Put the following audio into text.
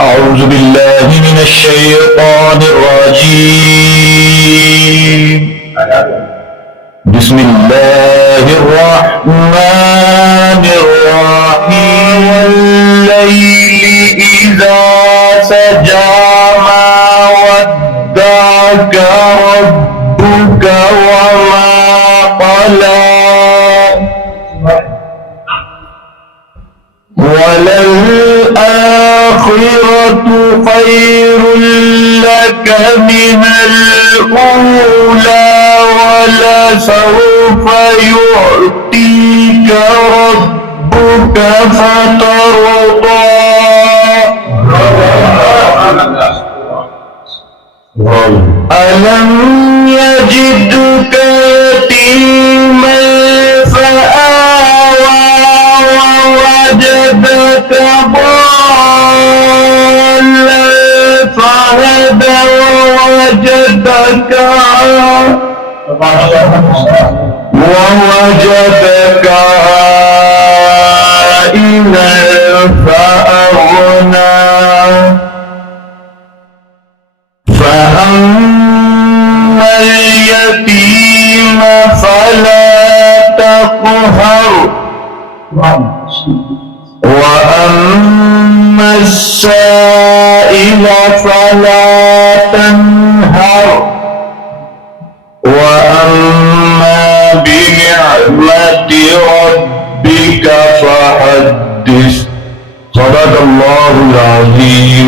أعوذ بالله من الشيطان الرجيم. بسم الله الرحمن الرحيم. والليل إذا سجى ما ودعك ربك وما قلى وللآخرة خير لك من الأولى ولسوف يعطيك ربك فترضى. ألم يجدك يتيما فآوى ووجدك ضالا فهدى ووجدك عائلا فأغنى. فأما اليتيم فلا تقهر وأما السائل فلا تنهر وأما بنعمة ربك فحدث. صدق الله العظيم.